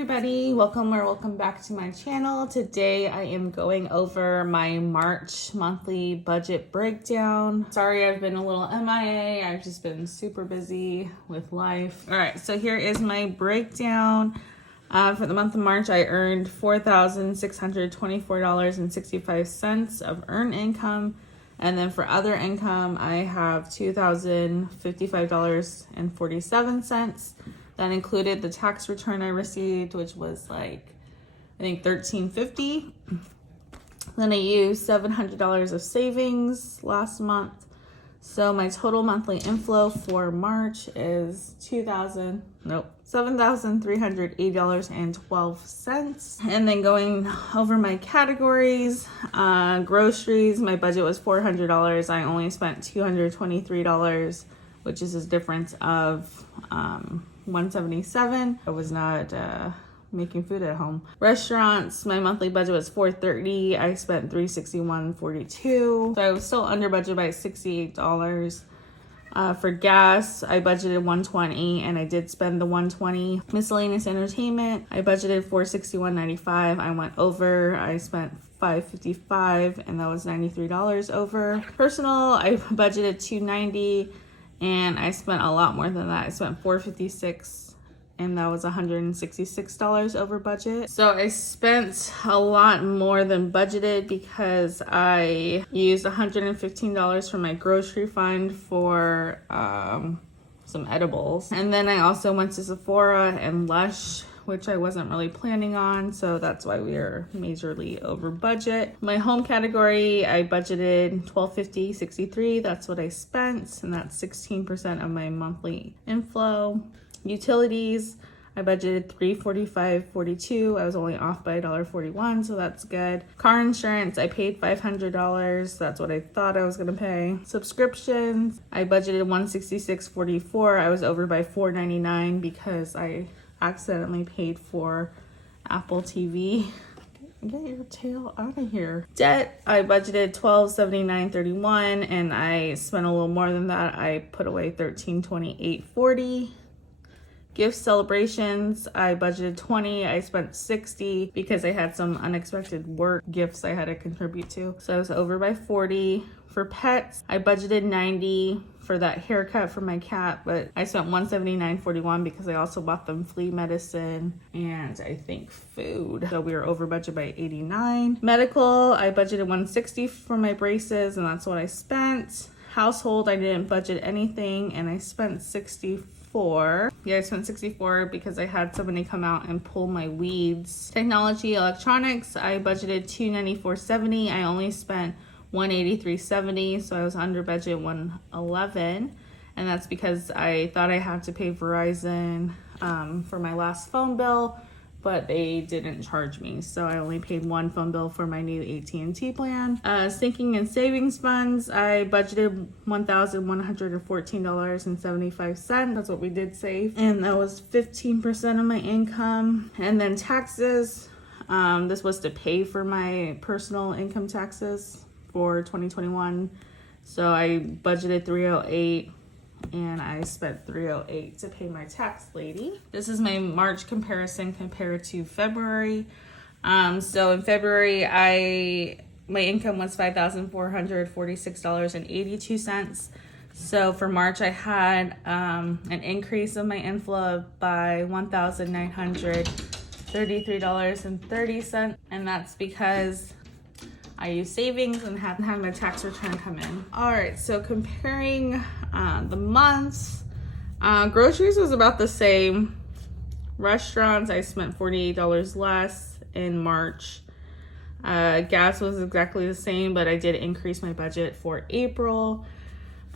everybody, welcome back to my channel. Today I am going over my March monthly budget breakdown. Sorry I've been a little MIA, I've just been super busy with life. All right, so here is my breakdown. For the month of March, I earned $4,624.65 of earned income. And then for other income, I have $2,055.47. That included the tax return I received, which was like, I think $1,350. Then I used $700 of savings last month. So my total monthly inflow for March is $7,380.12. And then going over my categories, groceries, my budget was $400. I only spent $223, which is a difference of $177. I was not making food at home. Restaurants, my monthly budget was $430. I spent $361.42. So I was still under budget by $68. For gas, I budgeted $120 and I did spend the $120. Miscellaneous entertainment, I budgeted $461.95. I went over. I spent $555 and that was $93 over. Personal, I budgeted $290 and I spent a lot more than that. I spent $456 and that was $166 over budget. So I spent a lot more than budgeted because I used $115 from my grocery fund for some edibles. And then I also went to Sephora and Lush, which I wasn't really planning on, so that's why we are majorly over budget. My home category, I budgeted $1,250.63. That's what I spent, and that's 16% of my monthly inflow. Utilities, I budgeted $345.42. I was only off by $1.41, so that's good. Car insurance, I paid $500. That's what I thought I was gonna pay. Subscriptions, I budgeted $166.44. I was over by $4.99 because I accidentally paid for Apple TV. Get your tail out of here. Debt, I budgeted $1279.31 and I spent a little more than that. I put away $1328.40. Gift celebrations, I budgeted $20. I spent $60 because I had some unexpected work gifts I had to contribute to. So I was over by $40. For pets, I budgeted $90 for that haircut for my cat, but I spent $179.41 because I also bought them flea medicine and I think food. So we were over budget by $89. Medical, I budgeted $160 for my braces and that's what I spent. Household, I didn't budget anything and I spent $64. I spent $64 because I had somebody come out and pull my weeds. Technology, electronics, I budgeted $294.70. I only spent $183.70, so I was under budget $111, and that's because I thought I had to pay Verizon for my last phone bill, but they didn't charge me, so I only paid one phone bill for my new AT&T plan. Sinking and savings funds, I budgeted $1,114.75. That's what we did save, and that was 15% of my income. And then taxes, this was to pay for my personal income taxes for 2021. So I budgeted $308 and I spent $308 to pay my tax lady. This is my March comparison compared to February. So in February, my income was $5,446.82. So for March, I had an increase of my inflow by $1,933.30, and that's because I used savings and hadn't had my tax return come in. All right, so comparing the months, groceries was about the same. Restaurants, I spent $48 less in March. Gas was exactly the same, but I did increase my budget for April.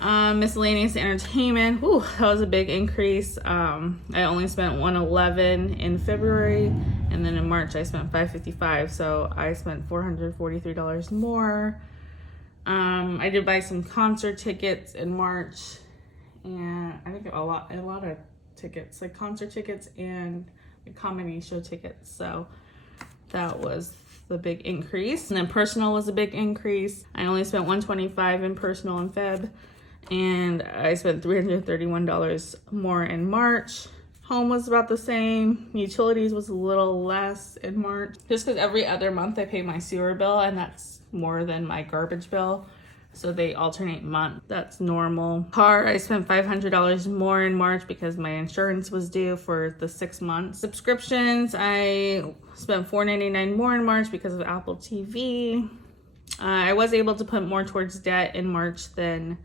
Miscellaneous entertainment, that was a big increase. I only spent $111 in February, and then in March I spent $555, so I spent $443 more. I did buy some concert tickets in March, and I think a lot of tickets, like concert tickets and comedy show tickets, so that was the big increase. And then personal was a big increase. I only spent $125 in personal in Feb, and I spent $331 more in March. Home was about the same. Utilities was a little less in March, just because every other month I pay my sewer bill, and that's more than my garbage bill. So they alternate month. That's normal. Car, I spent $500 more in March because my insurance was due for the 6 months. Subscriptions, I spent $4.99 more in March because of Apple TV. I was able to put more towards debt in March than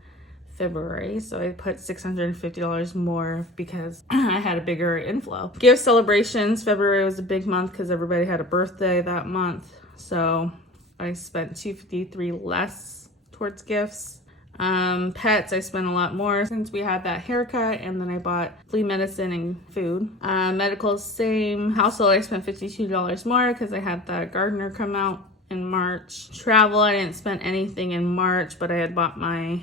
February, so I put $650 more because I had a bigger inflow. Gift celebrations, February was a big month because everybody had a birthday that month, so I spent $253 less towards gifts. Pets, I spent a lot more since we had that haircut, and then I bought flea medicine and food. Medical, same. Household, I spent $52 more because I had the gardener come out in March. Travel, I didn't spend anything in March, but I had bought my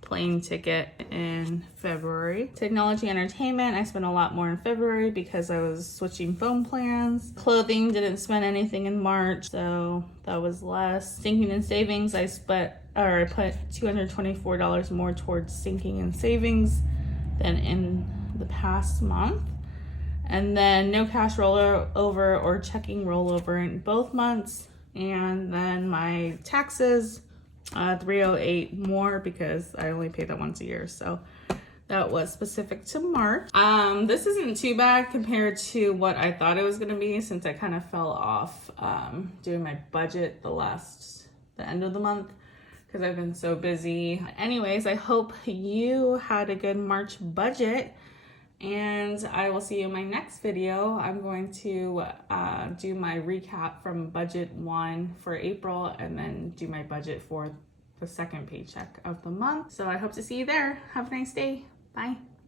plane ticket in February. Technology, entertainment, I spent a lot more in February because I was switching phone plans. Clothing, didn't spend anything in March, so that was less. Sinking and savings, I put $224 more towards sinking and savings than in the past month. And then no cash rollover or checking rollover in both months. And then my taxes, $308 more because I only pay that once a year, so that was specific to March. This isn't too bad compared to what I thought it was going to be, since I kind of fell off doing my budget the end of the month because I've been so busy. Anyways, I hope you had a good March budget, and I will see you in my next video. I'm going to do my recap from budget 1 for April, and then do my budget for the second paycheck of the month. So I hope to see you there. Have a nice day. Bye.